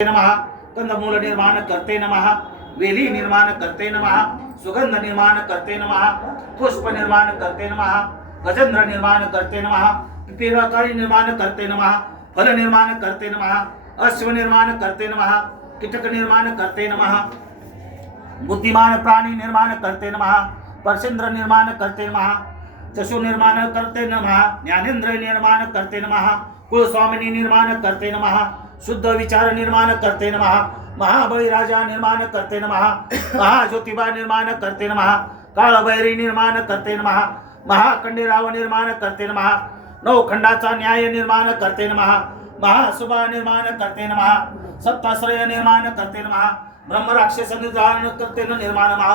नमः। कंदमूल निर्माण करते नमः। वेली निर्माण करते नमः। सुगंध निर्माण करते नमः। पुष्प निर्माण करते नमः। गजेंद्र निर्माण करते नमः। पिपीलाकाळी निर्माण करते नमः। फल निर्माण करते नमः। अश्व निर्माण करते नमः। कीटक निर्माण करते नमः। बुद्धिमान प्राणी निर्माण करते नमः। परसेंद्र निर्माण करते नमः। चक्षु निर्माण करते नमः। ज्ञानेंद्र निर्माण करते नमः। कुलस्वामिनी निर्माण करते नमः। शुद्ध विचार निर्माण करते नमः। महाबली राजा निर्माण करते नमः। महाज्योतिबा निर्माण करते नमः। काळभैरी निर्माण करते नमः। महाखंडेराव निर्माण करते नमः। नवखंडाचा न्याय निर्माण करते नमः। महासुभा निर्माण करते नमः। सप्ताश्रय निर्माण करते नमः। ब्रह्म राक्षस निर्माण करते निर्माण नमः।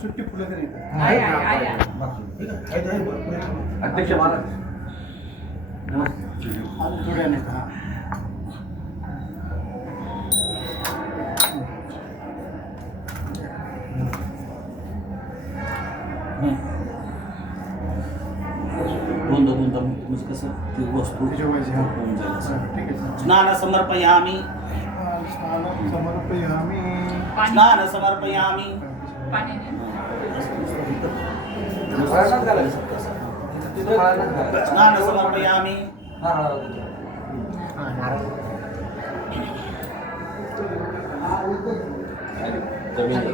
सुट्टी फुलं तरी अध्यक्ष महाराज थोड्या नाही का दोन म्हणजे कसं ती वस्तू जेवायची होऊन जाईल असं. ठीक आहे स्नान समर्पयामी समर्पयामी स्नान समर्पयामी स्नान समर्पयामी जमीन